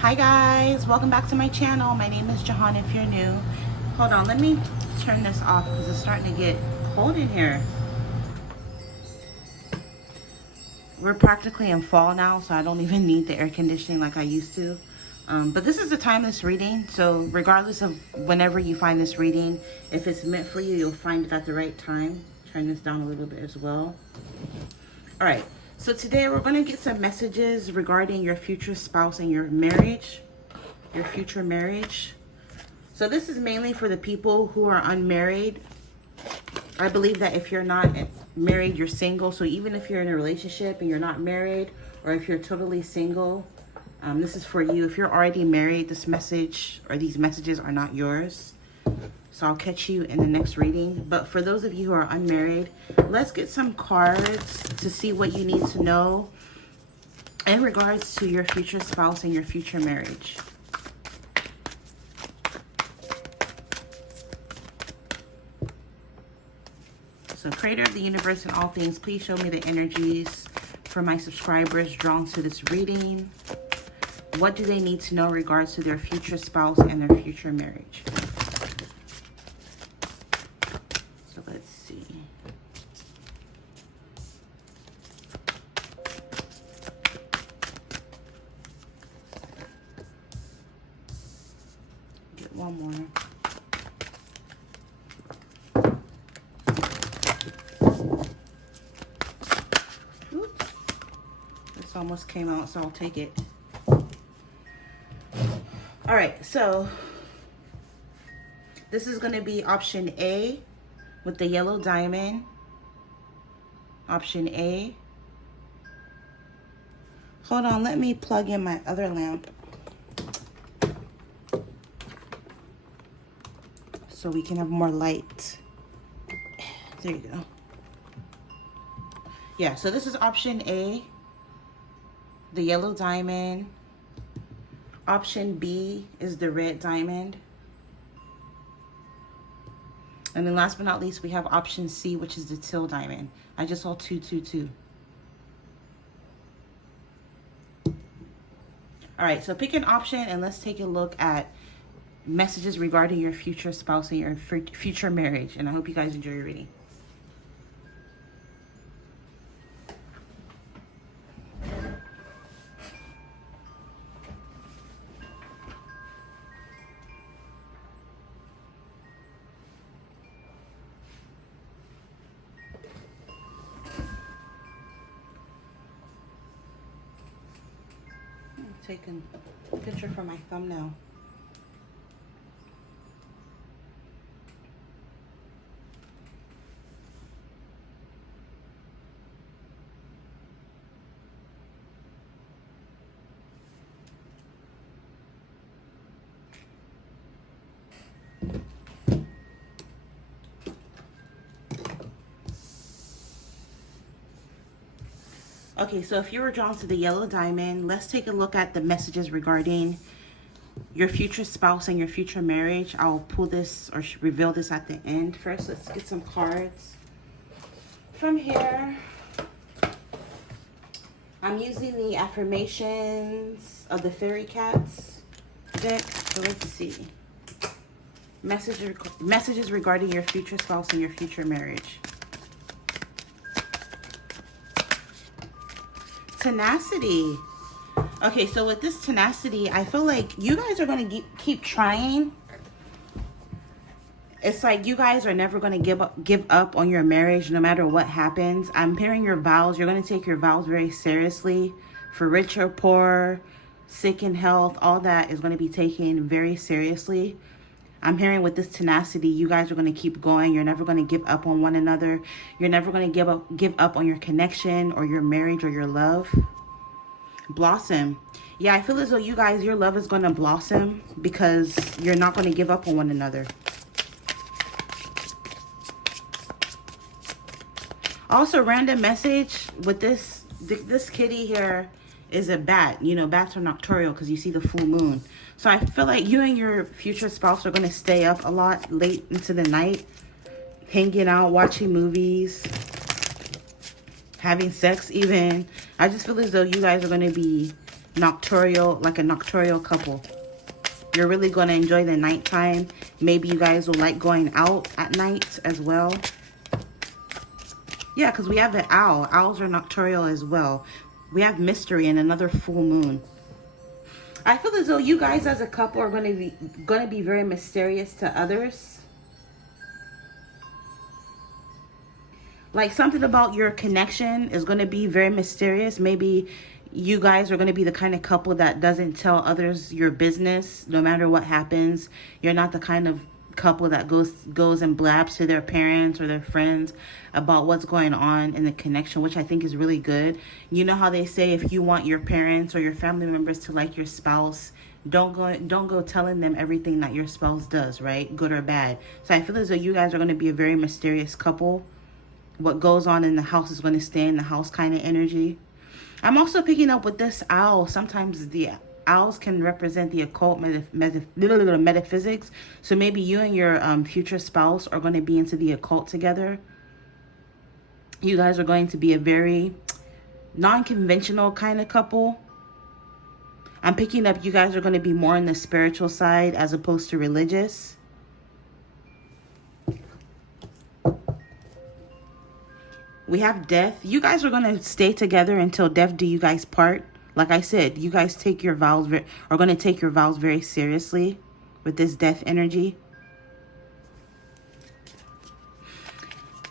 Hi guys, welcome back to my channel. My name is Jahan if you're new. Hold on, let me turn this off because it's starting to get cold in here. We're practically in fall now, so I don't even need the air conditioning like I used to. But this is the timeless reading, so regardless of whenever you find this reading, if it's meant for you, you'll find it at the right time. Turn this down a little bit as well. All right, so today we're going to get some messages regarding your future spouse and your marriage, your future marriage. So this is mainly for the people who are unmarried. I believe that if you're not married, you're single. So even if you're in a relationship and you're not married, or if you're totally single, this is for you. If you're already married, this message or these messages are not yours. So I'll catch you in the next reading. But for those of you who are unmarried, let's get some cards to see what you need to know in regards to your future spouse and your future marriage. So Creator of the universe and all things, please show me the energies for my subscribers drawn to this reading. What do they need to know in regards to their future spouse and their future marriage? So let's see. Get one more. Oops. This almost came out, so I'll take it. All right, so this is going to be option A with the yellow diamond. Option A. Hold on, let me plug in my other lamp so we can have more light. There you go. Yeah, so this is option A, the yellow diamond. Option B is the red diamond. And then last but not least, we have option C, which is the teal diamond. I just saw 222. All right, so pick an option and let's take a look at messages regarding your future spouse and your future marriage. And I hope you guys enjoy your reading. Taking a picture for my thumbnail. Okay, so if you were drawn to the yellow diamond, let's take a look at the messages regarding your future spouse and your future marriage. I'll pull this or reveal this at the end. First, let's get some cards. From here, I'm using the Affirmations of the Fairy Cats deck. So let's see. Messages regarding your future spouse and your future marriage. Tenacity. Okay, so with this tenacity, I feel like you guys are going to keep trying. It's like you guys are never going to give up on your marriage no matter what happens. I'm hearing your vows. You're going to take your vows very seriously. For rich or poor, sick in health, all that is going to be taken very seriously. I'm hearing with this tenacity, you guys are going to keep going. You're never going to give up on one another. You're never going to give up on your connection or your marriage or your love. Blossom. Yeah, I feel as though you guys, your love is going to blossom because you're not going to give up on one another. Also, random message with this kitty here is a bat. You know, bats are nocturnal because you see the full moon. So I feel like you and your future spouse are going to stay up a lot late into the night, hanging out, watching movies, having sex even. I just feel as though you guys are going to be nocturnal, like a nocturnal couple. You're really going to enjoy the nighttime. Maybe you guys will like going out at night as well. Yeah, because we have an owl. Owls are nocturnal as well. We have mystery and another full moon. I feel as though you guys as a couple are going to be very mysterious to others. Like something about your connection is going to be very mysterious. Maybe you guys are going to be the kind of couple that doesn't tell others your business no matter what happens. You're not the kind of couple that goes and blabs to their parents or their friends about what's going on in the connection, which I think is really good. You know how they say if you want your parents or your family members to like your spouse, don't go telling them everything that your spouse does, right? Good or bad. So I feel as though you guys are going to be a very mysterious couple. What goes on in the house is going to stay in the house kind of energy. I'm also picking up with this owl. Sometimes the owls can represent the occult, metaphysics. So maybe you and your future spouse are going to be into the occult together. You guys are going to be a very non-conventional kind of couple. I'm picking up you guys are going to be more on the spiritual side as opposed to religious. We have death. You guys are going to stay together until death do you guys part. Like I said, you guys take your vows, are going to take your vows very seriously with this death energy.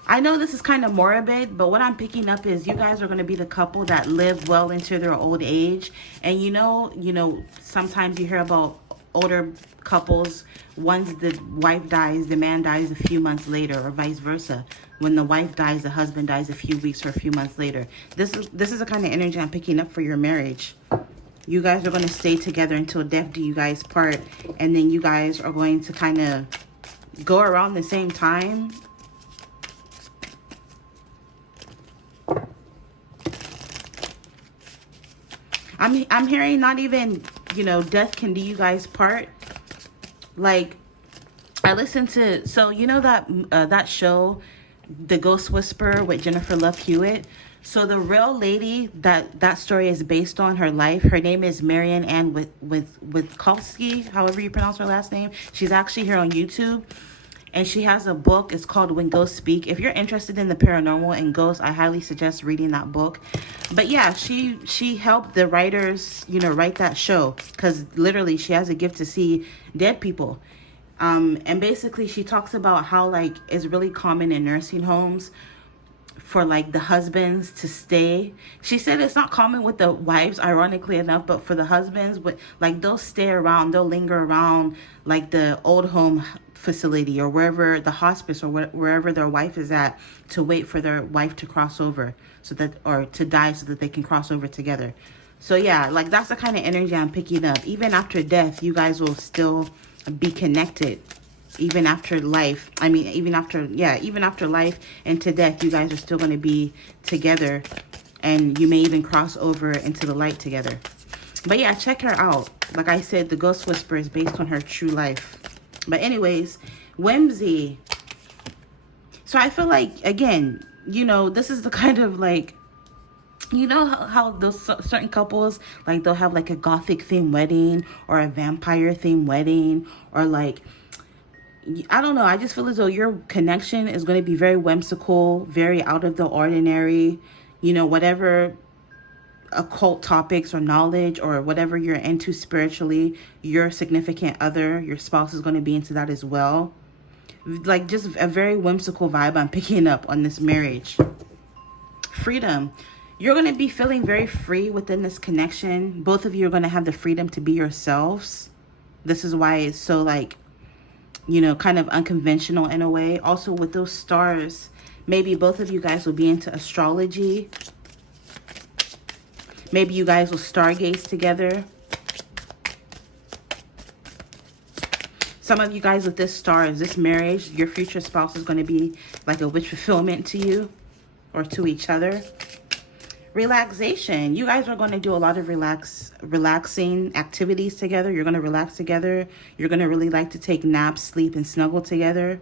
I know this is kind of morbid, but what I'm picking up is you guys are going to be the couple that live well into their old age. And you know, sometimes you hear about older couples, once the wife dies, the man dies a few months later, or vice versa. When the wife dies, the husband dies a few weeks or a few months later. This is the kind of energy I'm picking up for your marriage. You guys are going to stay together until death do you guys part. And then you guys are going to kind of go around the same time. I'm hearing not even, death can do you guys part. Like, I listened to, so you know that show, The Ghost Whisperer with Jennifer Love Hewitt. So the real lady that story is based on, her life, her name is Marian Ann Witkowski, however you pronounce her last name. She's actually here on YouTube. And she has a book. It's called When Ghosts Speak. If you're interested in the paranormal and ghosts, I highly suggest reading that book. But yeah, she helped the writers, write that show. Because literally, she has a gift to see dead people. And basically, she talks about how, it's really common in nursing homes for, the husbands to stay. She said it's not common with the wives, ironically enough, but for the husbands, they'll stay around, they'll linger around, the old home facility or wherever, the hospice or wherever their wife is at, to wait for their wife to cross over, or to die so that they can cross over together. So yeah, that's the kind of energy I'm picking up. Even after death, you guys will still be connected. Even after life, even after life and to death, you guys are still going to be together, and you may even cross over into the light together. But yeah, check her out. Like I said, The Ghost Whisperer is based on her true life. But anyways, whimsy. So I feel like, again, this is the kind of how those certain couples, they'll have a gothic themed wedding or a vampire themed wedding, or I don't know. I just feel as though your connection is going to be very whimsical, very out of the ordinary. Whatever occult topics or knowledge or whatever you're into spiritually, your significant other, your spouse, is going to be into that as well. Just a very whimsical vibe I'm picking up on this marriage. Freedom. You're going to be feeling very free within this connection. Both of you are going to have the freedom to be yourselves. This is why it's so kind of unconventional in a way. Also with those stars, maybe both of you guys will be into astrology. Maybe you guys will stargaze together. Some of you guys with this stars, this marriage, your future spouse is going to be like a wish fulfillment to you or to each other. Relaxation. You guys are going to do a lot of relaxing activities together. You're going to relax together. You're going to really like to take naps, sleep, and snuggle together.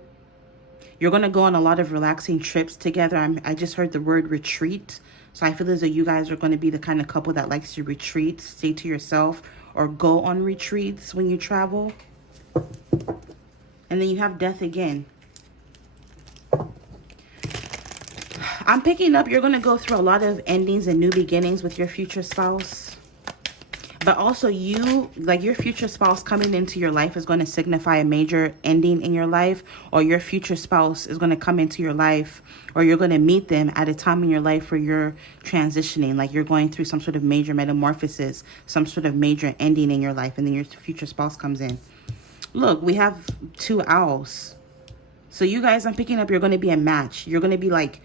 You're going to go on a lot of relaxing trips together. I just heard the word retreat. So I feel as though you guys are going to be the kind of couple that likes to retreat, stay to yourself, or go on retreats when you travel. And then you have death again. I'm picking up, you're going to go through a lot of endings and new beginnings with your future spouse. But also you, like your future spouse coming into your life is going to signify a major ending in your life. Or your future spouse is going to come into your life, or you're going to meet them at a time in your life where you're transitioning. Like you're going through some sort of major metamorphosis, some sort of major ending in your life. And then your future spouse comes in. Look, we have 2 owls. So you guys, I'm picking up, you're going to be a match. You're going to be like,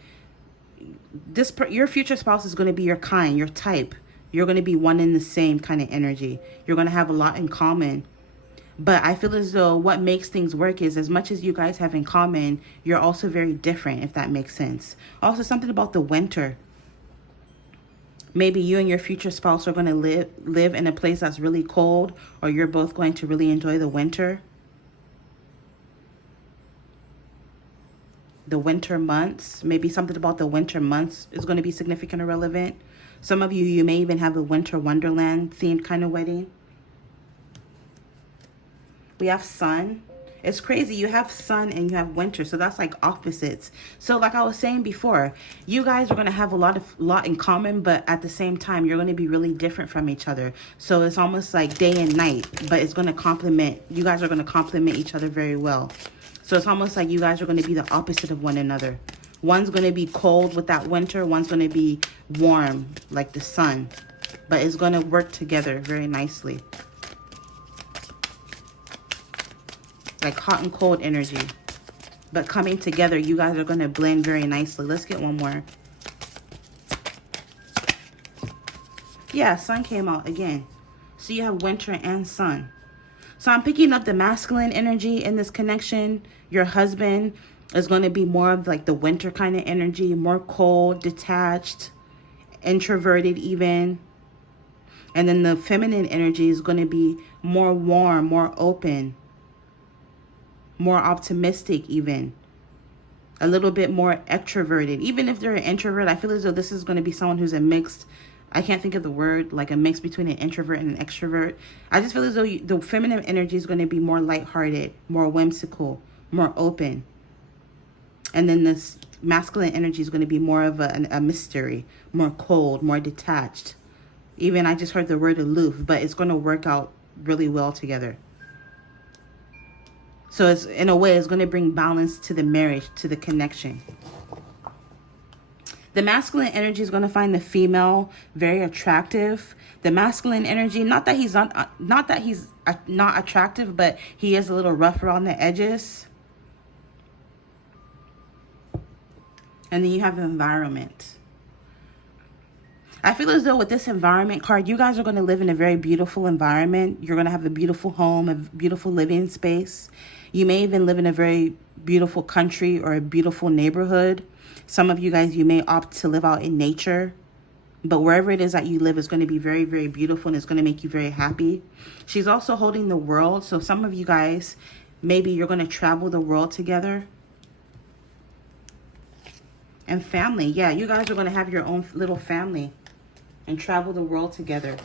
your future spouse is going to be your kind, your type. You're going to be one in the same kind of energy. You're going to have a lot in common. But I feel as though what makes things work is, as much as you guys have in common, you're also very different, if that makes sense. Also, something about the winter. Maybe you and your future spouse are going to live in a place that's really cold, or you're both going to really enjoy the winter. The winter months, maybe something about the winter months is going to be significant or relevant. Some of you, you may even have a winter wonderland themed kind of wedding. We have sun. It's crazy. You have sun and you have winter. So that's like opposites. So like I was saying before, you guys are going to have a lot in common, but at the same time, you're going to be really different from each other. So it's almost like day and night, but it's going to complement. You guys are going to complement each other very well. So it's almost like you guys are going to be the opposite of one another. One's going to be cold with that winter. One's going to be warm like the sun. But it's going to work together very nicely. Like hot and cold energy. But coming together, you guys are going to blend very nicely. Let's get one more. Yeah, sun came out again. So you have winter and sun. So I'm picking up the masculine energy in this connection. Your husband is going to be more of like the winter kind of energy, more cold, detached, introverted even. And then the feminine energy is going to be more warm, more open, more optimistic even. A little bit more extroverted. Even if they're an introvert, I feel as though this is going to be someone who's a mixed, I can't think of the word, like a mix between an introvert and an extrovert. I just feel as though the feminine energy is going to be more lighthearted, more whimsical, more open. And then this masculine energy is going to be more of a mystery, more cold, more detached. Even I just heard the word aloof, but it's going to work out really well together. So it's, in a way, it's going to bring balance to the marriage, to the connection. The masculine energy is going to find the female very attractive. The masculine energy, not that he's not attractive, but he is a little rough around the edges. And then you have the environment. I feel as though with this environment card, you guys are going to live in a very beautiful environment. You're going to have a beautiful home, a beautiful living space. You may even live in a very beautiful country or a beautiful neighborhood. Some of you guys, you may opt to live out in nature. But wherever it is that you live is going to be very, very beautiful, and it's going to make you very happy. She's also holding the world. So some of you guys, maybe you're going to travel the world together. And family. Yeah, you guys are going to have your own little family and travel the world together.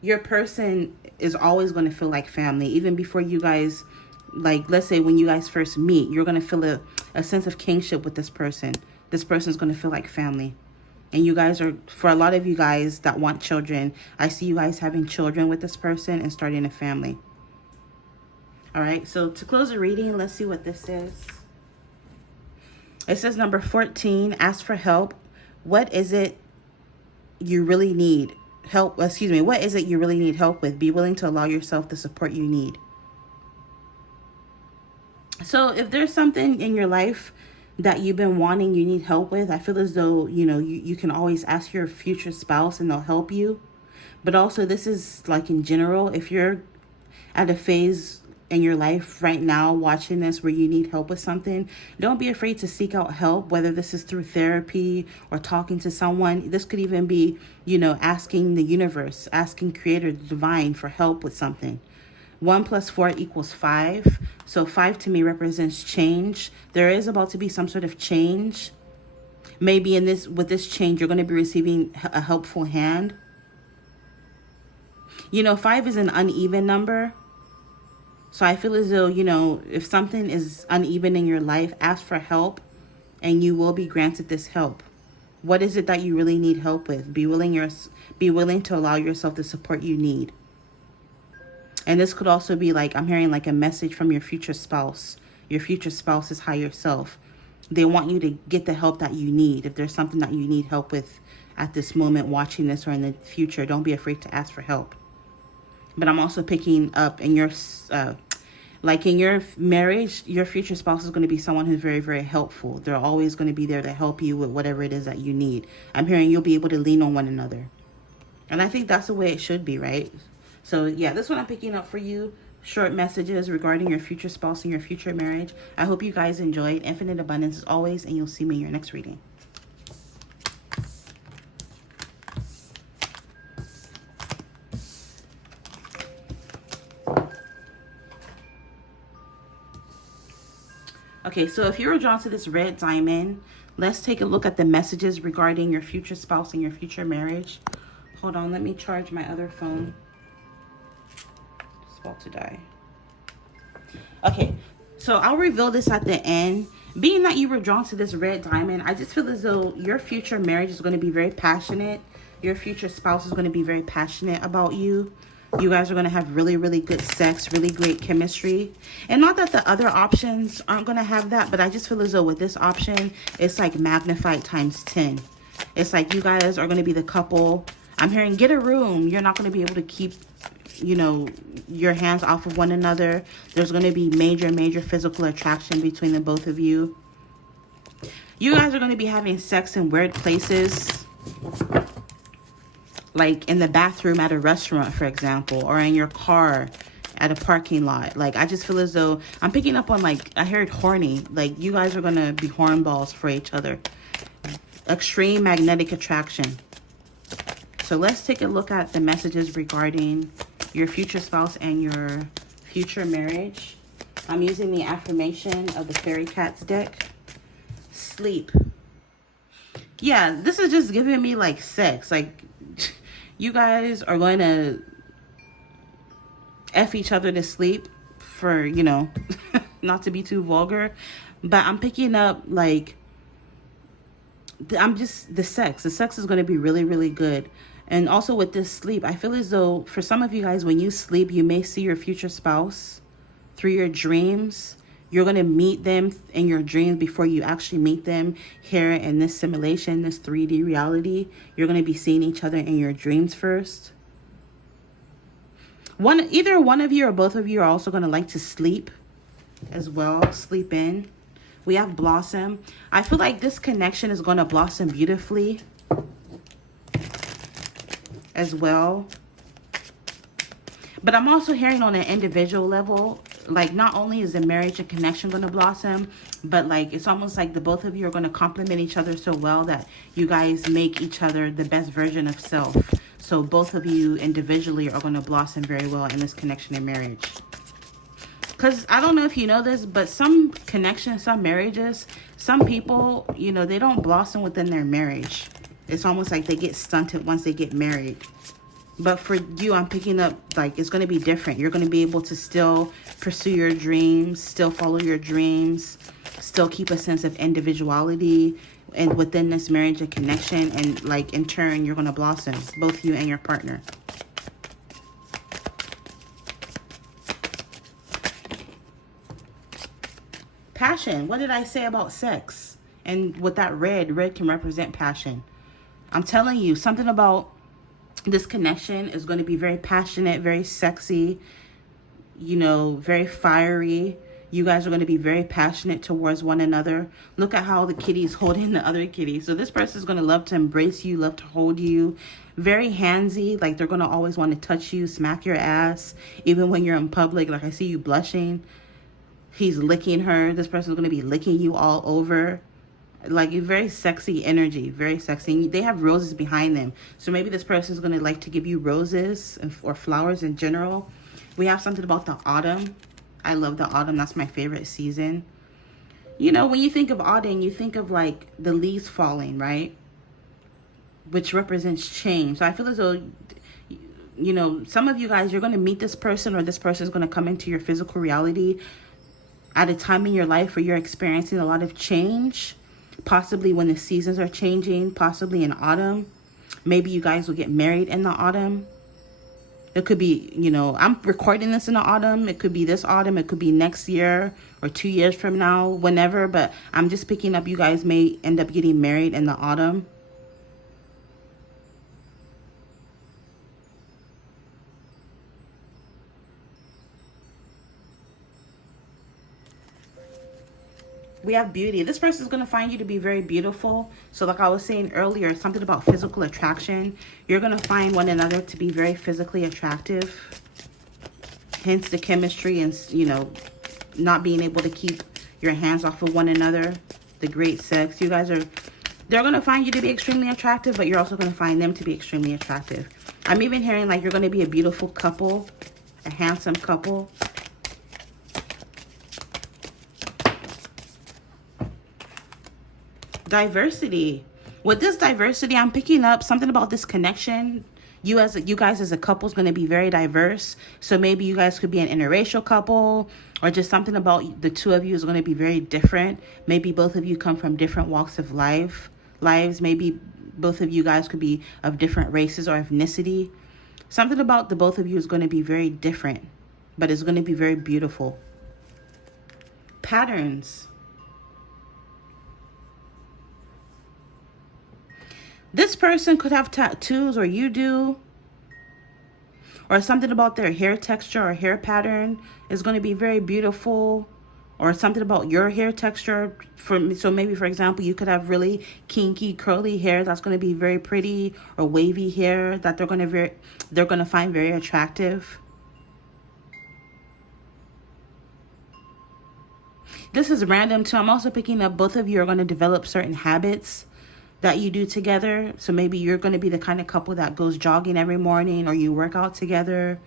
Your person is always going to feel like family. Even before you guys, like, let's say when you guys first meet, you're going to feel a sense of kinship with this person. This person is going to feel like family. And you guys are, for a lot of you guys that want children, I see you guys having children with this person and starting a family. All right, so to close the reading, let's see what this is. It says number 14, ask for help. What is it you really need help? What is it you really need help with? Be willing to allow yourself the support you need. So if there's something in your life that you've been wanting, you need help with, I feel as though, you can always ask your future spouse and they'll help you. But also this is like in general, if you're at a phase in your life right now watching this where you need help with something, don't be afraid to seek out help, whether this is through therapy or talking to someone. This could even be, asking the universe, asking Creator, the divine, for help with something. 1 + 4 = 5. So 5 to me represents change. There is about to be some sort of change Maybe with this change, you're going to be receiving a helpful hand. You know, 5 is an uneven number. So I feel as though, you know, if something is uneven in your life, ask for help and you will be granted this help. What is it that you really need help with? Be willing to allow yourself the support you need. And this could also be like, I'm hearing like a message from your future spouse. Your future spouse's higher self. They want you to get the help that you need. If there's something that you need help with at this moment, watching this or in the future, don't be afraid to ask for help. But I'm also picking up in your, like in your marriage, your future spouse is going to be someone who's very, very helpful. They're always going to be there to help you with whatever it is that you need. I'm hearing you'll be able to lean on one another. And I think that's the way it should be, right? So yeah, this one I'm picking up for you. Short messages regarding your future spouse and your future marriage. I hope you guys enjoyed. Infinite abundance as always, and you'll see me in your next reading. Okay, so if you were drawn to this red diamond, let's take a look at the messages regarding your future spouse and your future marriage. Hold on, let me charge my other phone. It's about to die. Okay, so I'll reveal this at the end. Being that you were drawn to this red diamond, I just feel as though your future marriage is going to be very passionate. Your future spouse is going to be very passionate about you. You guys are going to have really, really good sex, really great chemistry. And not that the other options aren't going to have that, but I just feel as though with this option, it's like magnified times 10. It's like you guys are going to be the couple. I'm hearing get a room. You're not going to be able to keep, you know, your hands off of one another. There's going to be major, major physical attraction between the both of you. You guys are going to be having sex in weird places. Like in the bathroom at a restaurant, for example, or in your car at a parking lot. Like, I just feel as though I'm picking up on, like, I heard horny. Like, you guys are going to be hornballs for each other. Extreme magnetic attraction. So let's take a look at the messages regarding your future spouse and your future marriage. I'm using the affirmation of the Fairy Cats deck. Sleep. Yeah, this is just giving me, like, sex. Like, you guys are going to F each other to sleep for, you know, not to be too vulgar. But I'm picking up, like, the sex. The sex is going to be really, really good. And also with this sleep, I feel as though for some of you guys, when you sleep, you may see your future spouse through your dreams. You're going to meet them in your dreams before you actually meet them here in this simulation, this 3D reality. You're going to be seeing each other in your dreams first. Either one of you or both of you are also going to like to sleep as well. Sleep in. We have blossom. I feel like this connection is going to blossom beautifully as well. But I'm also hearing on an individual level, like, not only is the marriage and connection going to blossom, but like it's almost like the both of you are going to complement each other so well that you guys make each other the best version of self. So both of you individually are going to blossom very well in this connection and marriage. Because I don't know if you know this, but some connections, some marriages, some people, you know, they don't blossom within their marriage. It's almost like they get stunted once they get married. But for you, I'm picking up, like, it's going to be different. You're going to be able to still pursue your dreams, still follow your dreams, still keep a sense of individuality and within this marriage and connection. And, like, in turn, you're going to blossom, both you and your partner. Passion. What did I say about sex? And with that red can represent passion. I'm telling you, something about this connection is going to be very passionate, very sexy, you know, very fiery. You guys are going to be very passionate towards one another. Look at how the kitty's holding the other kitty. So this person is going to love to embrace you, love to hold you. Very handsy, like they're going to always want to touch you, smack your ass, even when you're in public. Like I see you blushing. He's licking her. This person is going to be licking you all over. Like, very sexy energy, very sexy. They have roses behind them. So maybe this person is going to like to give you roses or flowers in general. We have something about the autumn. I love the autumn. That's my favorite season. You know, when you think of autumn, you think of like the leaves falling, right? Which represents change. So I feel as though, you know, some of you guys, you're going to meet this person, or this person is going to come into your physical reality at a time in your life where you're experiencing a lot of change. Possibly when the seasons are changing, possibly in autumn. Maybe you guys will get married in the autumn. It could be, you know, I'm recording this in the autumn. It could be this autumn. It could be next year or 2 years from now, whenever. But I'm just picking up, you guys may end up getting married in the autumn. We have beauty. This person is going to find you to be very beautiful. So like I was saying earlier, something about physical attraction. You're going to find one another to be very physically attractive. Hence the chemistry and, you know, not being able to keep your hands off of one another. The great sex. You guys are, they're going to find you to be extremely attractive, but you're also going to find them to be extremely attractive. I'm even hearing like you're going to be a beautiful couple, a handsome couple. Diversity. With this diversity, I'm picking up something about this connection. You guys as a couple is going to be very diverse. So maybe you guys could be an interracial couple, or just something about the two of you is going to be very different. Maybe both of you come from different walks of lives. Maybe both of you guys could be of different races or ethnicity. Something about the both of you is going to be very different, but it's going to be very beautiful. Patterns. This person could have tattoos, or you do, or something about their hair texture or hair pattern is going to be very beautiful, or something about your hair texture. So maybe, for example, you could have really kinky, curly hair that's going to be very pretty, or wavy hair that they're going to find very attractive. This is random too. I'm also picking up both of you are going to develop certain habits that you do together. So maybe you're going to be the kind of couple that goes jogging every morning, or you work out together,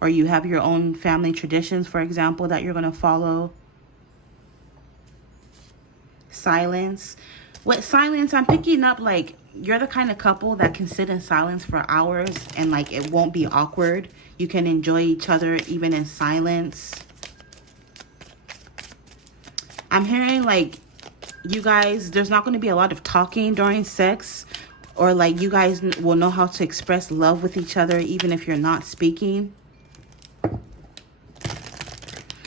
or you have your own family traditions, for example, that you're going to follow. Silence. With silence, I'm picking up like you're the kind of couple that can sit in silence for hours and like it won't be awkward. You can enjoy each other even in silence. I'm hearing like you guys, there's not going to be a lot of talking during sex, or like you guys will know how to express love with each other even if you're not speaking.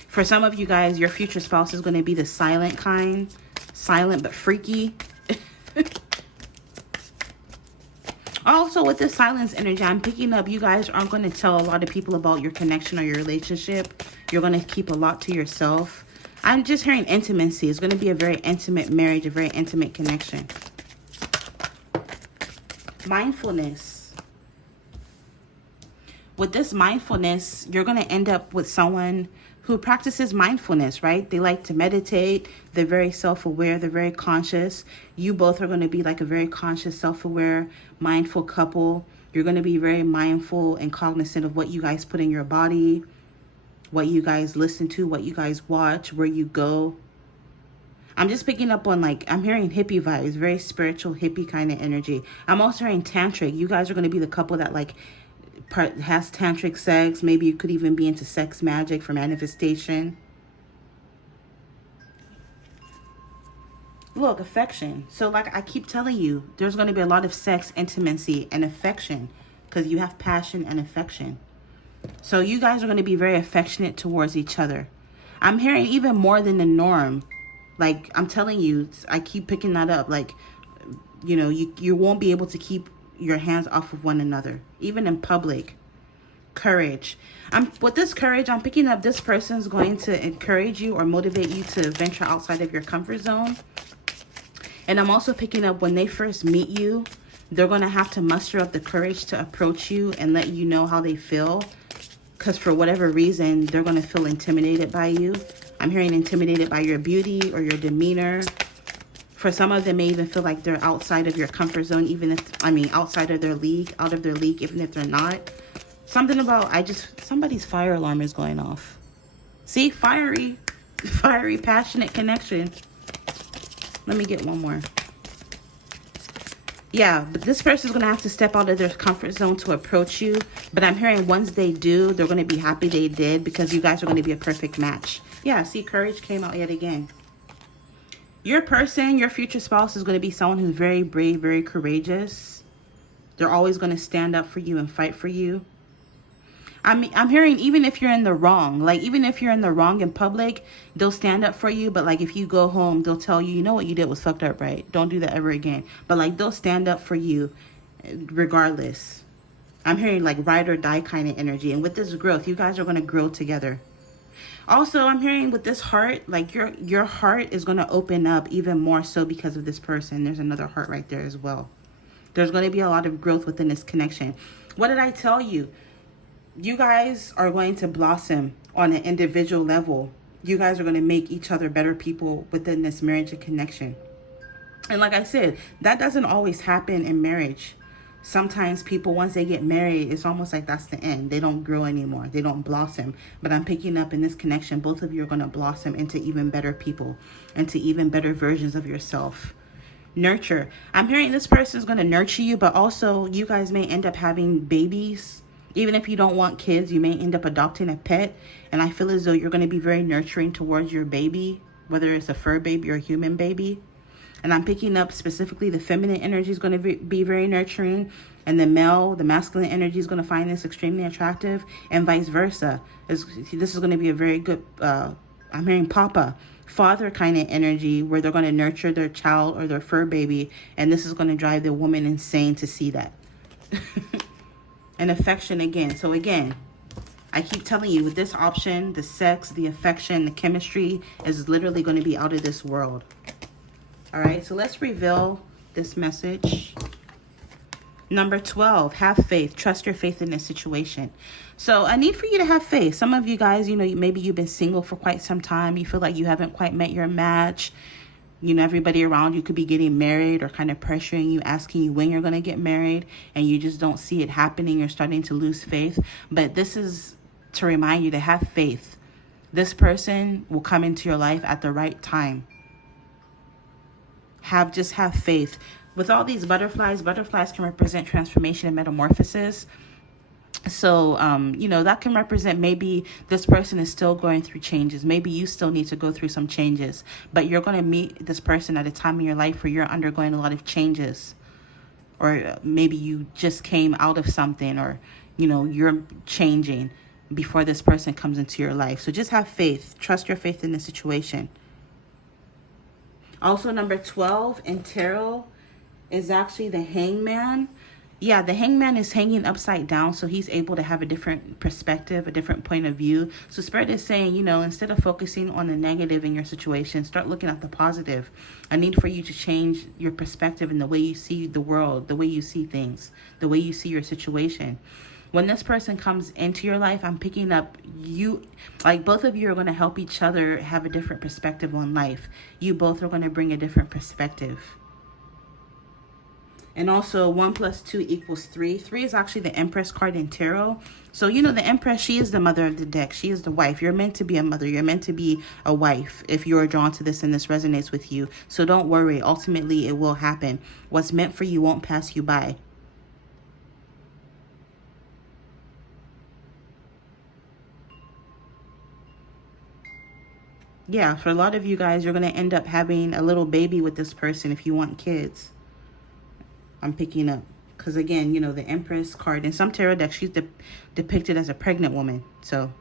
For some of you guys, your future spouse is going to be the silent kind, silent but freaky. Also, with this silence energy, I'm picking up you guys aren't going to tell a lot of people about your connection or your relationship. You're going to keep a lot to yourself. I'm just hearing intimacy. It's going to be a very intimate marriage, a very intimate connection. Mindfulness. With this mindfulness, you're going to end up with someone who practices mindfulness, right? They like to meditate. They're very self-aware. They're very conscious. You both are going to be like a very conscious, self-aware, mindful couple. You're going to be very mindful and cognizant of what you guys put in your body, what you guys listen to, what you guys watch, where you go. I'm just picking up on like, I'm hearing hippie vibes, very spiritual, hippie kind of energy. I'm also hearing tantric. You guys are going to be the couple that like has tantric sex. Maybe you could even be into sex magic for manifestation. Look, affection. So like I keep telling you, there's going to be a lot of sex, intimacy, and affection, because you have passion and affection. So you guys are going to be very affectionate towards each other. I'm hearing even more than the norm. Like, I'm telling you, I keep picking that up. Like, you know, you won't be able to keep your hands off of one another, even in public. Courage. With this courage, I'm picking up this person's going to encourage you or motivate you to venture outside of your comfort zone. And I'm also picking up when they first meet you, they're going to have to muster up the courage to approach you and let you know how they feel. Because for whatever reason, they're going to feel intimidated by you. I'm hearing intimidated by your beauty or your demeanor. For some of them, may even feel like they're outside of your comfort zone, even if, outside of their league, even if they're not. Something about, somebody's fire alarm is going off. See, fiery. Fiery, passionate connection. Let me get one more. Yeah, but this person is going to have to step out of their comfort zone to approach you. But I'm hearing once they do, they're going to be happy they did, because you guys are going to be a perfect match. Yeah, see, courage came out yet again. Your person, your future spouse, is going to be someone who's very brave, very courageous. They're always going to stand up for you and fight for you. I'm hearing even if you're in the wrong, like even if you're in the wrong in public, they'll stand up for you. But like if you go home, they'll tell you, you know what you did was fucked up, right? Don't do that ever again. But like they'll stand up for you regardless. I'm hearing like ride or die kind of energy. And with this growth, you guys are going to grow together. Also, I'm hearing with this heart, like your heart is going to open up even more so because of this person. There's another heart right there as well. There's going to be a lot of growth within this connection. What did I tell you? You guys are going to blossom on an individual level. You guys are going to make each other better people within this marriage and connection. And like I said, that doesn't always happen in marriage. Sometimes people, once they get married, it's almost like that's the end. They don't grow anymore. They don't blossom. But I'm picking up in this connection, both of you are going to blossom into even better people, into even better versions of yourself. Nurture. I'm hearing this person is going to nurture you, but also you guys may end up having babies. Even if you don't want kids, you may end up adopting a pet. And I feel as though you're going to be very nurturing towards your baby, whether it's a fur baby or a human baby. And I'm picking up specifically the feminine energy is going to be very nurturing. And the masculine energy is going to find this extremely attractive, and vice versa. This is going to be a very good, I'm hearing father kind of energy, where they're going to nurture their child or their fur baby. And this is going to drive the woman insane to see that. And affection again. So again, I keep telling you, with this option, the sex, the affection, the chemistry is literally going to be out of this world. All right, so let's reveal this message. Number 12, have faith. Trust your faith in this situation. So I need for you to have faith. Some of you guys, you know, maybe you've been single for quite some time. You feel like you haven't quite met your match. You know, everybody around you could be getting married or kind of pressuring you, asking you when you're going to get married, and you just don't see it happening. You're starting to lose faith. But this is to remind you to have faith. This person will come into your life at the right time. Just have faith. With all these butterflies can represent transformation and metamorphosis. So, you know, that can represent maybe this person is still going through changes. Maybe you still need to go through some changes, but you're going to meet this person at a time in your life where you're undergoing a lot of changes. Or maybe you just came out of something, or, you know, you're changing before this person comes into your life. So just have faith. Trust your faith in the situation. Also, number 12 in tarot is actually the Hangman. Yeah, the Hangman is hanging upside down, so he's able to have a different perspective, a different point of view. So Spirit is saying, you know, instead of focusing on the negative in your situation, start looking at the positive. I need for you to change your perspective in the way you see the world, the way you see things, the way you see your situation. When this person comes into your life, I'm picking up you, like both of you are going to help each other have a different perspective on life. You both are going to bring a different perspective. And also 1 + 2 = 3. 3 is actually the Empress card in tarot. So, you know, the Empress, she is the mother of the deck. She is the wife. You're meant to be a mother. You're meant to be a wife if you're drawn to this and this resonates with you. So don't worry. Ultimately, it will happen. What's meant for you won't pass you by. Yeah, for a lot of you guys, you're going to end up having a little baby with this person if you want kids. I'm picking up. Because again, you know, the Empress card in some tarot decks, she's depicted as a pregnant woman. So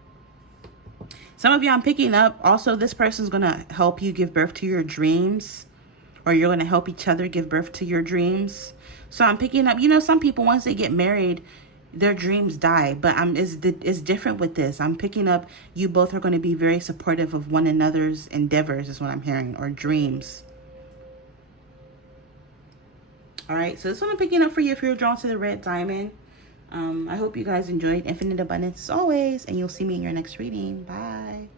some of you I'm picking up. Also, this person's going to help you give birth to your dreams. Or you're going to help each other give birth to your dreams. So I'm picking up, you know, some people, once they get married, their dreams die. But it's different with this. I'm picking up you both are going to be very supportive of one another's endeavors is what I'm hearing. Or dreams. All right, so this one I'm picking up for you if you're drawn to the red diamond. I hope you guys enjoyed. Infinite abundance as always, and you'll see me in your next reading. Bye.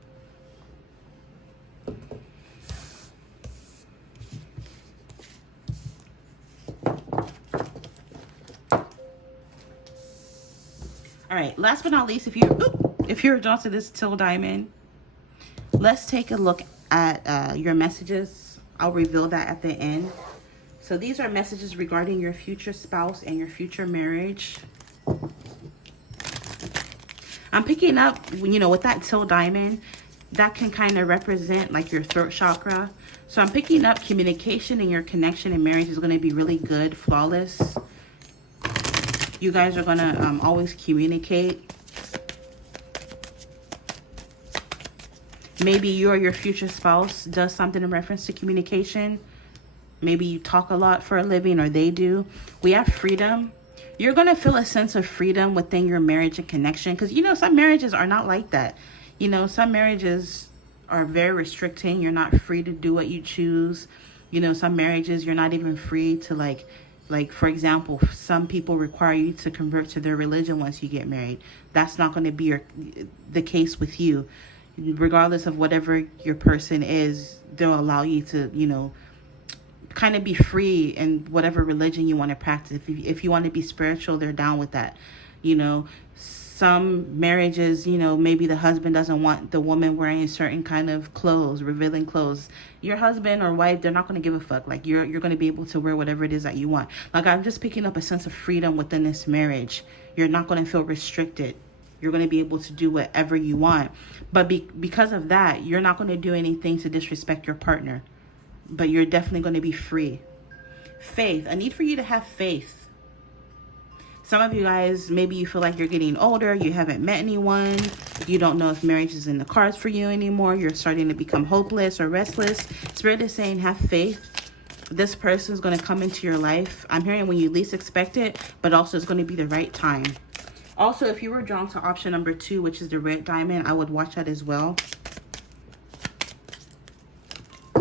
All right, last but not least, if you're drawn to this Teal diamond, Let's take a look at your messages. I'll reveal that at the end. So these are messages regarding your future spouse and your future marriage. I'm picking up, you know, with that teal diamond, that can kind of represent like your throat chakra. So I'm picking up communication and your connection in marriage is going to be really good, flawless. You guys are going to always communicate. Maybe you or your future spouse does something in reference to communication. Maybe you talk a lot for a living, or they do. We have freedom. You're going to feel a sense of freedom within your marriage and connection. Because, you know, some marriages are not like that. You know, some marriages are very restricting. You're not free to do what you choose. You know, some marriages, you're not even free to like, for example, some people require you to convert to their religion once you get married. That's not going to be the case with you. Regardless of whatever your person is, they'll allow you to, you know, kind of be free in whatever religion you want to practice. If you want to be spiritual, they're down with that. You know, some marriages, you know, maybe the husband doesn't want the woman wearing certain kind of clothes, revealing clothes. Your husband or wife, they're not going to give a fuck. Like, you're going to be able to wear whatever it is that you want. Like, I'm just picking up a sense of freedom within this marriage. You're not going to feel restricted. You're going to be able to do whatever you want. But because of that, you're not going to do anything to disrespect your partner. But you're definitely going to be free. Faith. A need for you to have faith. Some of you guys, maybe you feel like you're getting older. You haven't met anyone. You don't know if marriage is in the cards for you anymore. You're starting to become hopeless or restless. Spirit is saying have faith. This person is going to come into your life. I'm hearing when you least expect it, but also it's going to be the right time. Also, if you were drawn to option number 2, which is the red diamond, I would watch that as well.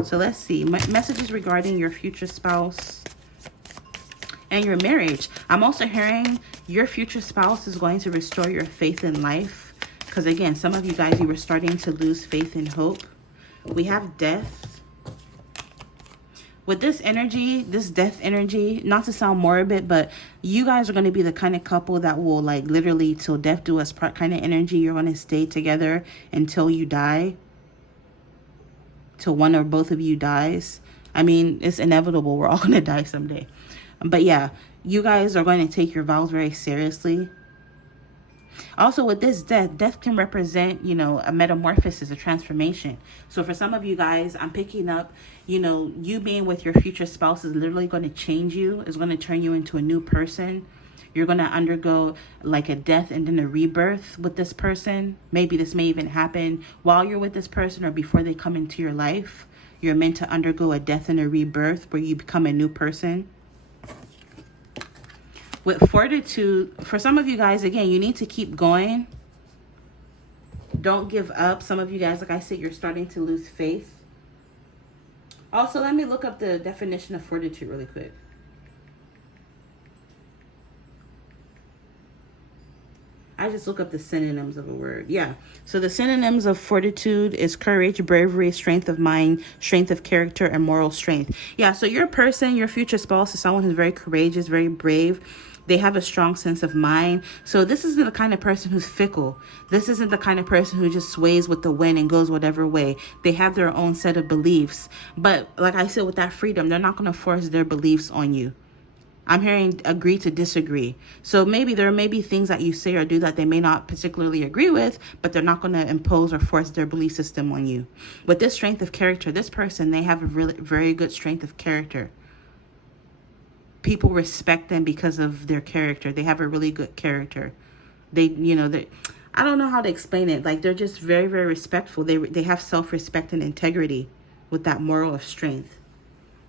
So let's see. Messages regarding your future spouse and your marriage. I'm also hearing your future spouse is going to restore your faith in life. Because again, some of you guys, you were starting to lose faith and hope. We have death. With this energy, this death energy, not to sound morbid, but you guys are going to be the kind of couple that will like literally till death do us part kind of energy. You're going to stay together until you die. Till one or both of you dies. I mean, it's inevitable. We're all going to die someday. But yeah, you guys are going to take your vows very seriously. Also, with this death can represent, you know, a metamorphosis, a transformation. So for some of you guys, I'm picking up, you know, you being with your future spouse is literally going to change you. It's going to turn you into a new person. You're going to undergo like a death and then a rebirth with this person. Maybe this may even happen while you're with this person or before they come into your life. You're meant to undergo a death and a rebirth where you become a new person. With fortitude, for some of you guys, again, you need to keep going. Don't give up. Some of you guys, like I said, you're starting to lose faith. Also, let me look up the definition of fortitude really quick. I just look up the synonyms of a word. Yeah. So the synonyms of fortitude is courage, bravery, strength of mind, strength of character, and moral strength. Yeah. So your person, your future spouse is someone who's very courageous, very brave. They have a strong sense of mind. So this isn't the kind of person who's fickle. This isn't the kind of person who just sways with the wind and goes whatever way. They have their own set of beliefs. But like I said, with that freedom, they're not going to force their beliefs on you. I'm hearing agree to disagree. So maybe there may be things that you say or do that they may not particularly agree with, but they're not going to impose or force their belief system on you. With this strength of character, this person, they have a really very good strength of character. People respect them because of their character. They have a really good character. They, you know, I don't know how to explain it. Like, they're just very, very respectful. They have self-respect and integrity with that moral of strength.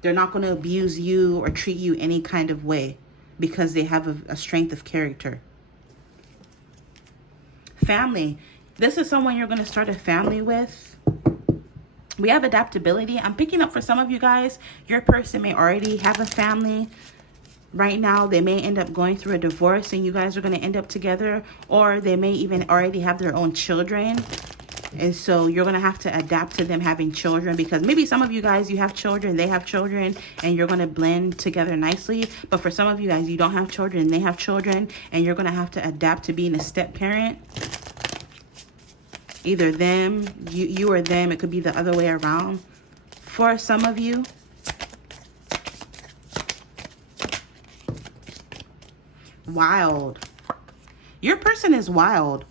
They're not going to abuse you or treat you any kind of way because they have a strength of character. Family. This is someone you're going to start a family with. We have adaptability. I'm picking up for some of you guys, your person may already have a family. Right now, they may end up going through a divorce and you guys are going to end up together. Or they may even already have their own children. And so you're going to have to adapt to them having children, because maybe some of you guys, you have children, they have children, and you're going to blend together nicely. But for some of you guys, you don't have children, they have children, and you're going to have to adapt to being a step parent. Either them, you or them. It could be the other way around for some of you. Wild. Your person is wild.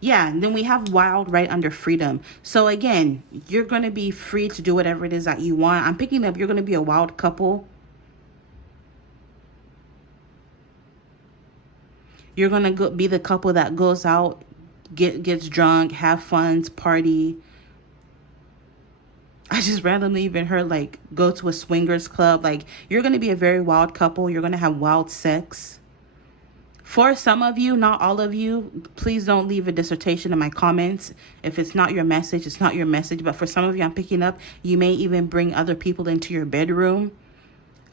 Yeah, and then we have wild right under freedom. So again, you're going to be free to do whatever it is that you want. I'm picking up you're going to be a wild couple. You're going to be the couple that goes out, gets drunk, have fun, party. I just randomly even heard like go to a swingers club. Like you're going to be a very wild couple. You're going to have wild sex. For some of you, not all of you, please don't leave a dissertation in my comments. If it's not your message, it's not your message. But for some of you, I'm picking up, you may even bring other people into your bedroom.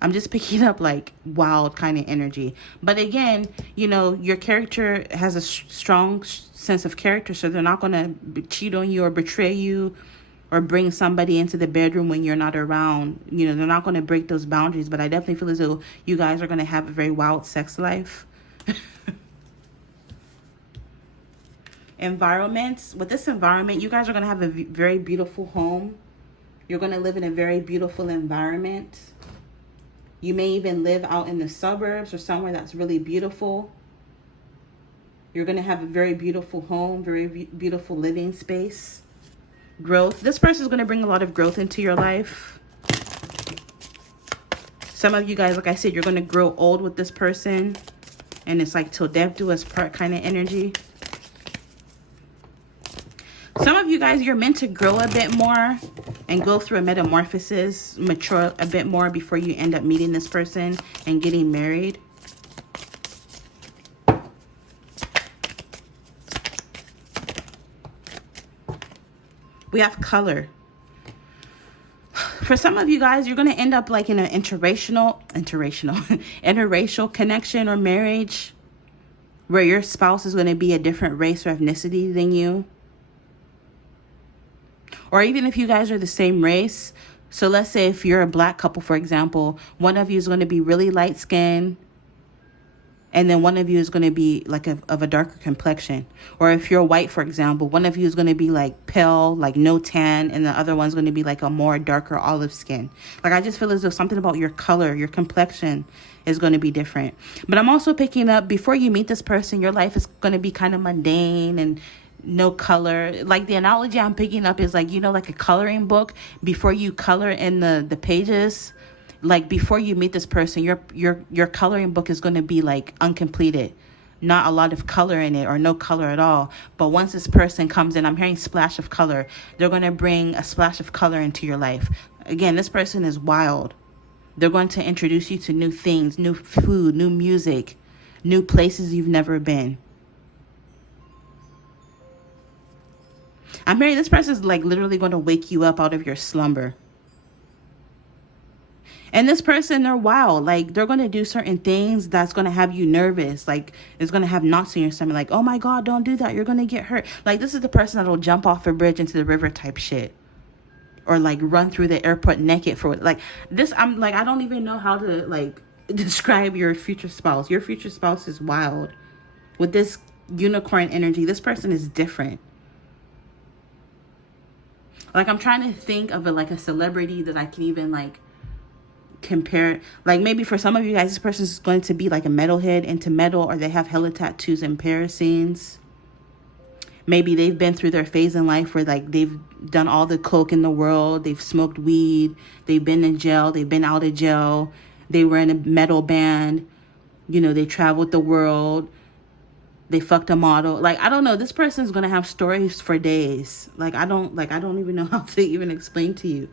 I'm just picking up like wild kind of energy. But again, you know, your character has a strong sense of character. So they're not going to cheat on you or betray you or bring somebody into the bedroom when you're not around. You know, they're not going to break those boundaries. But I definitely feel as though you guys are going to have a very wild sex life. Environments. With this environment, you guys are going to have a very beautiful home. You're going to live in a very beautiful environment. You may even live out in the suburbs or somewhere that's really beautiful. You're going to have a very beautiful home, very beautiful living space. Growth. This person is going to bring a lot of growth into your life. Some of you guys, like I said, you're going to grow old with this person. And it's like till death do us part kind of energy. Some of you guys, you're meant to grow a bit more and go through a metamorphosis, mature a bit more before you end up meeting this person and getting married. We have color. For some of you guys, you're going to end up like in an interracial connection or marriage where your spouse is going to be a different race or ethnicity than you. Or even if you guys are the same race. So let's say if you're a black couple, for example, one of you is going to be really light skinned. And then one of you is going to be like of a darker complexion. Or if you're white, for example, one of you is going to be like pale, like no tan. And the other one's going to be like a more darker olive skin. Like I just feel as though something about your color, your complexion is going to be different. But I'm also picking up before you meet this person, your life is going to be kind of mundane and no color. Like the analogy I'm picking up is like, you know, like a coloring book. Before you color in the pages, like before you meet this person, your coloring book is going to be like uncompleted, not a lot of color in it or no color at all. But once this person comes in, I'm hearing splash of color. They're going to bring a splash of color into your life. Again, this person is wild. They're going to introduce you to new things, new food, new music, new places you've never been. I'm hearing this person is like literally going to wake you up out of your slumber. And this person, they're wild. Like they're going to do certain things that's going to have you nervous. Like it's going to have knots in your stomach. Like, oh my God, don't do that. You're going to get hurt. Like this is the person that'll jump off a bridge into the river type shit. Or like run through the airport naked for like this. I'm like, I don't even know how to like describe your future spouse. Your future spouse is wild. With this unicorn energy, this person is different. Like I'm trying to think of like a celebrity that I can even like compare. Like maybe for some of you guys, this person is going to be like a metalhead, into metal, or they have hella tattoos and piercings. Maybe they've been through their phase in life where like they've done all the coke in the world. They've smoked weed. They've been in jail. They've been out of jail. They were in a metal band. You know, they traveled the world. They fucked a model. Like, I don't know. This person's going to have stories for days. Like, I don't even know how to even explain to you.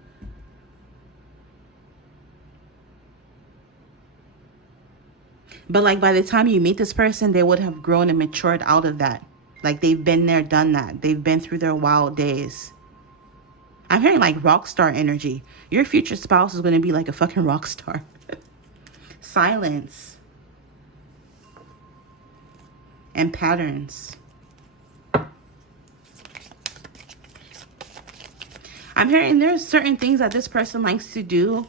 But like by the time you meet this person, they would have grown and matured out of that. Like they've been there, done that. They've been through their wild days. I'm hearing like rock star energy. Your future spouse is going to be like a fucking rock star. Silence. And patterns. I'm hearing there's certain things that this person likes to do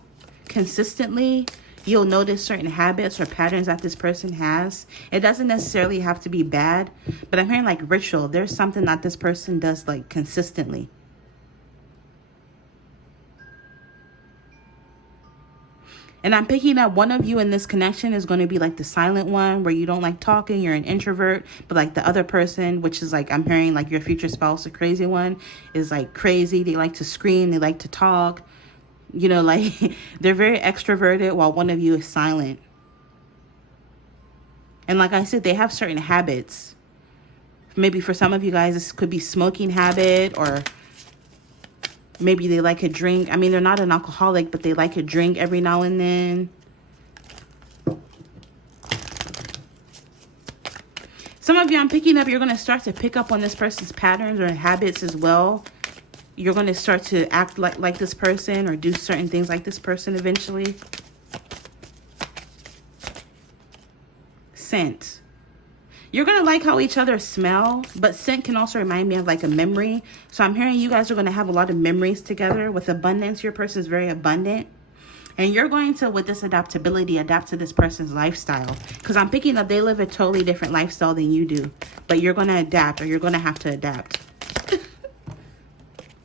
consistently. you'll notice certain habits or patterns that this person has. It doesn't necessarily have to be bad, but I'm hearing like ritual. There's something that this person does like consistently. And I'm picking up one of you in this connection is going to be like the silent one, where you don't like talking, you're an introvert, but like the other person, which is like, I'm hearing like your future spouse, the crazy one, is like crazy. They like to scream, they like to talk, you know, like they're very extroverted while one of you is silent. And like I said, they have certain habits. Maybe for some of you guys, this could be smoking habit, or maybe they like a drink. I mean, they're not an alcoholic, but they like a drink every now and then. Some of you, I'm picking up, you're going to start to pick up on this person's patterns or habits as well. You're going to start to act like this person, or do certain things like this person eventually. Scent. You're going to like how each other smell, but scent can also remind me of like a memory. So I'm hearing you guys are going to have a lot of memories together. With abundance, your person is very abundant. And you're going to, with this adaptability, adapt to this person's lifestyle. Because I'm picking up they live a totally different lifestyle than you do. But you're going to adapt, or you're going to have to adapt.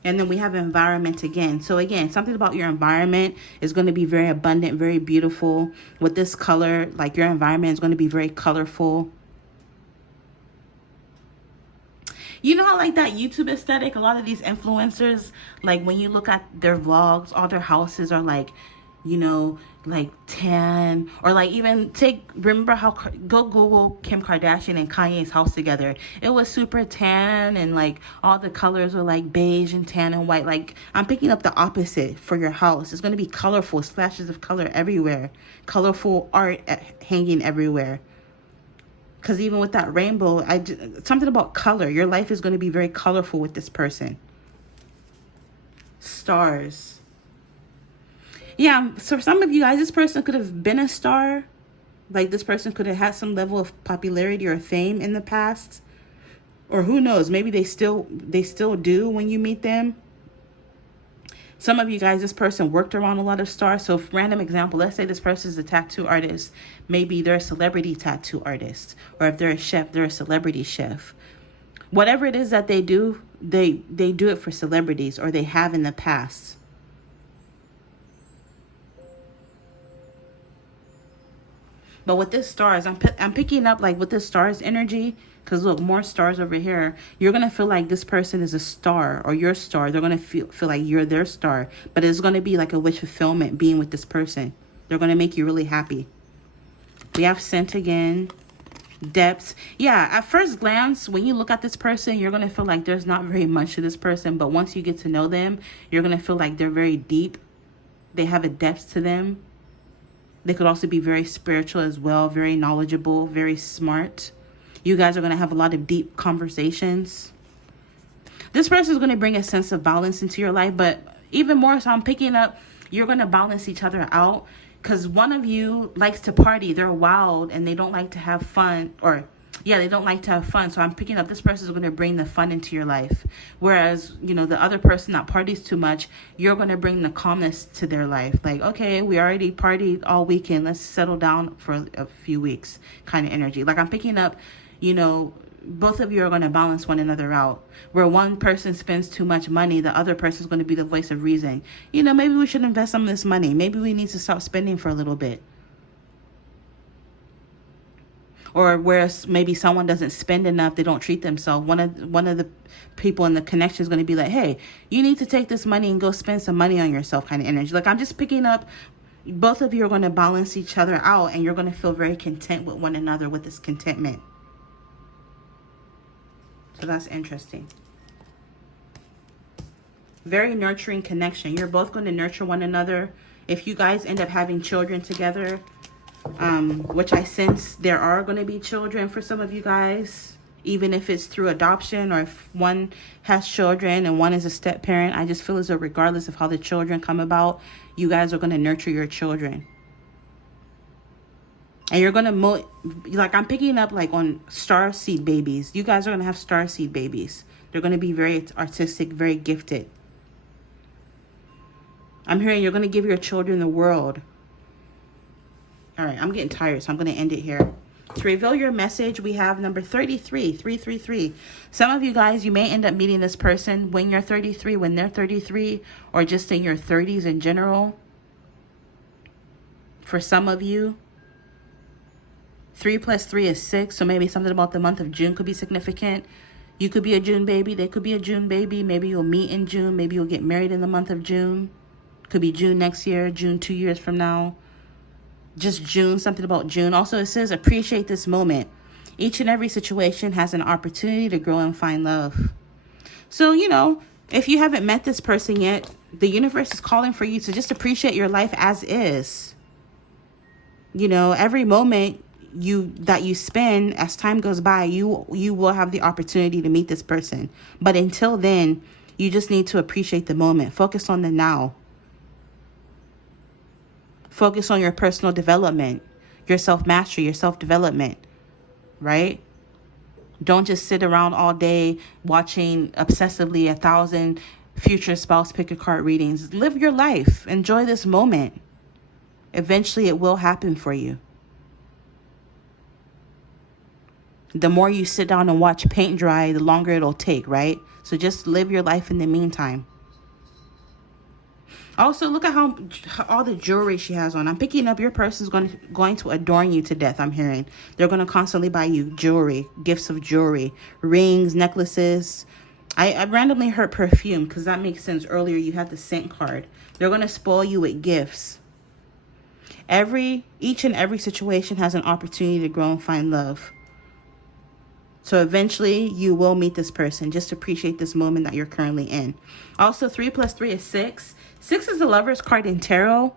And then we have environment again. So again, something about your environment is going to be very abundant, very beautiful. With this color, like your environment is going to be very colorful. You know how like that YouTube aesthetic, a lot of these influencers, like when you look at their vlogs, all their houses are like, you know, like tan, or like even remember how, go Google Kim Kardashian and Kanye's house together. It was super tan, and like all the colors were like beige and tan and white. Like I'm picking up the opposite for your house. It's going to be colorful, splashes of color everywhere, colorful art hanging everywhere. Because even with that rainbow, something about color. Your life is going to be very colorful with this person. Stars. Yeah, so for some of you guys, this person could have been a star. Like this person could have had some level of popularity or fame in the past. Or who knows, maybe they still do when you meet them. Some of you guys, this person worked around a lot of stars. So random example, let's say this person is a tattoo artist. Maybe they're a celebrity tattoo artist. Or if they're a chef, they're a celebrity chef. Whatever it is that they do, they do it for celebrities, or they have in the past. But with this stars, I'm picking up like with this stars energy, because look, more stars over here. You're going to feel like this person is a star, or your star. They're going to feel like you're their star. But it's going to be like a wish fulfillment being with this person. They're going to make you really happy. We have scent again. Depths. Yeah, at first glance, when you look at this person, you're going to feel like there's not very much to this person. But once you get to know them, you're going to feel like they're very deep. They have a depth to them. They could also be very spiritual as well, very knowledgeable, very smart. You guys are going to have a lot of deep conversations. This person is going to bring a sense of balance into your life, but even more so, I'm picking up, you're going to balance each other out, because one of you likes to party. They're wild and they don't like to have fun, they don't like to have fun. So I'm picking up this person is going to bring the fun into your life. Whereas, you know, the other person that parties too much, you're going to bring the calmness to their life. Like, okay, we already partied all weekend. Let's settle down for a few weeks kind of energy. Like I'm picking up, you know, both of you are going to balance one another out. Where one person spends too much money, the other person is going to be the voice of reason. You know, maybe we should invest some of this money. Maybe we need to stop spending for a little bit. Or where maybe someone doesn't spend enough, they don't treat themselves. One of the people in the connection is going to be like, hey, you need to take this money and go spend some money on yourself kind of energy. Like I'm just picking up, both of you are going to balance each other out, and you're going to feel very content with one another with this contentment. So that's interesting. Very nurturing connection. You're both going to nurture one another. If you guys end up having children together, which I sense there are going to be children for some of you guys, even if it's through adoption, or if one has children and one is a step parent, I just feel as though regardless of how the children come about, you guys are going to nurture your children. And you're going to, like I'm picking up like on star seed babies. You guys are going to have star seed babies. They're going to be very artistic, very gifted. I'm hearing you're going to give your children the world. All right, I'm getting tired, so I'm going to end it here. To reveal your message, we have number 33, 333. Some of you guys, you may end up meeting this person when you're 33, when they're 33, or just in your 30s in general. For some of you, 3 plus 3 is 6, so maybe something about the month of June could be significant. You could be a June baby. They could be a June baby. Maybe you'll meet in June. Maybe you'll get married in the month of June. Could be June next year, June 2 years from now. Just June, something about June. Also, it says appreciate this moment. Each and every situation has an opportunity to grow and find love. So, you know, if you haven't met this person yet, the universe is calling for you to just appreciate your life as is. You know, every moment that you spend, as time goes by, you will have the opportunity to meet this person. But until then, you just need to appreciate the moment. Focus on the now. Focus on your personal development, your self-mastery, your self-development, right? Don't just sit around all day watching obsessively 1,000 future spouse pick a card readings. Live your life. Enjoy this moment. Eventually, it will happen for you. The more you sit down and watch paint dry, the longer it'll take, right? So just live your life in the meantime. Also, look at how all the jewelry she has on. I'm picking up your person's going to adorn you to death, I'm hearing. They're going to constantly buy you jewelry, gifts of jewelry, rings, necklaces. I randomly heard perfume because that makes sense. Earlier, you had the scent card. They're going to spoil you with gifts. Each and every situation has an opportunity to grow and find love. So eventually you will meet this person. Just appreciate this moment that you're currently in. Also, 3 plus 3 is 6. 6 is the Lover's card in tarot.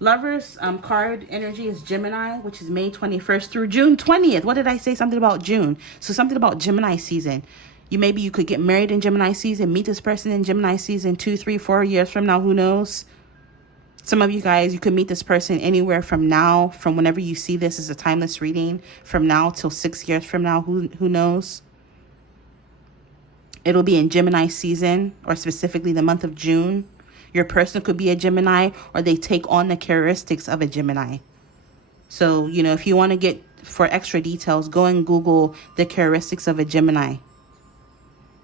Lover's card energy is Gemini, which is May 21st through June 20th. What did I say? Something about June. So something about Gemini season. Maybe you could get married in Gemini season, meet this person in Gemini season 2, 3, 4 years from now. Who knows? Some of you guys, you could meet this person anywhere from now, from whenever you see this as a timeless reading, from now till 6 years from now. Who knows? It'll be in Gemini season, or specifically the month of June. Your person could be a Gemini, or they take on the characteristics of a Gemini. So, you know, if you want to get for extra details, go and Google the characteristics of a Gemini,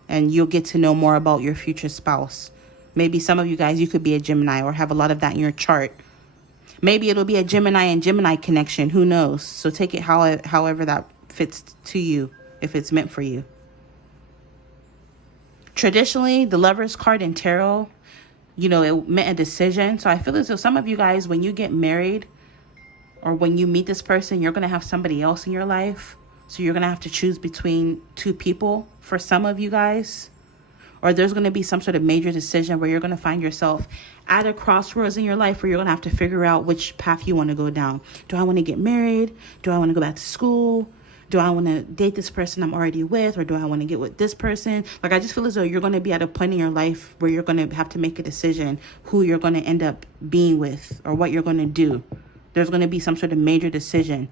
and you'll get to know more about your future spouse. Maybe some of you guys, you could be a Gemini or have a lot of that in your chart. Maybe it'll be a Gemini and Gemini connection. Who knows? So take it however that fits to you, if it's meant for you. Traditionally, the Lover's card in tarot, you know, it meant a decision. So I feel as though some of you guys, when you get married or when you meet this person, you're going to have somebody else in your life. So you're going to have to choose between 2 people for some of you guys. Or there's going to be some sort of major decision where you're going to find yourself at a crossroads in your life where you're going to have to figure out which path you want to go down. Do I want to get married? Do I want to go back to school? Do I want to date this person I'm already with? Or do I want to get with this person? Like, I just feel as though you're going to be at a point in your life where you're going to have to make a decision who you're going to end up being with or what you're going to do. There's going to be some sort of major decision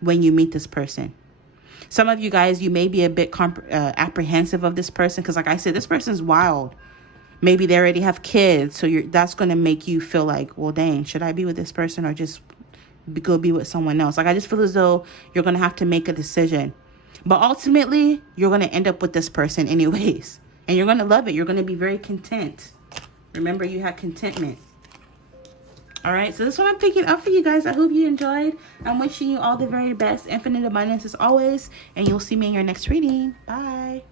when you meet this person. Some of you guys, you may be a bit apprehensive of this person because, like I said, this person's wild. Maybe they already have kids, so that's going to make you feel like, well, dang, should I be with this person or just go be with someone else? Like, I just feel as though you're going to have to make a decision. But ultimately, you're going to end up with this person anyways. And you're going to love it. You're going to be very content. Remember, you have contentment. All right, so this one I'm picking up for you guys. I hope you enjoyed. I'm wishing you all the very best, infinite abundance as always, and you'll see me in your next reading. Bye.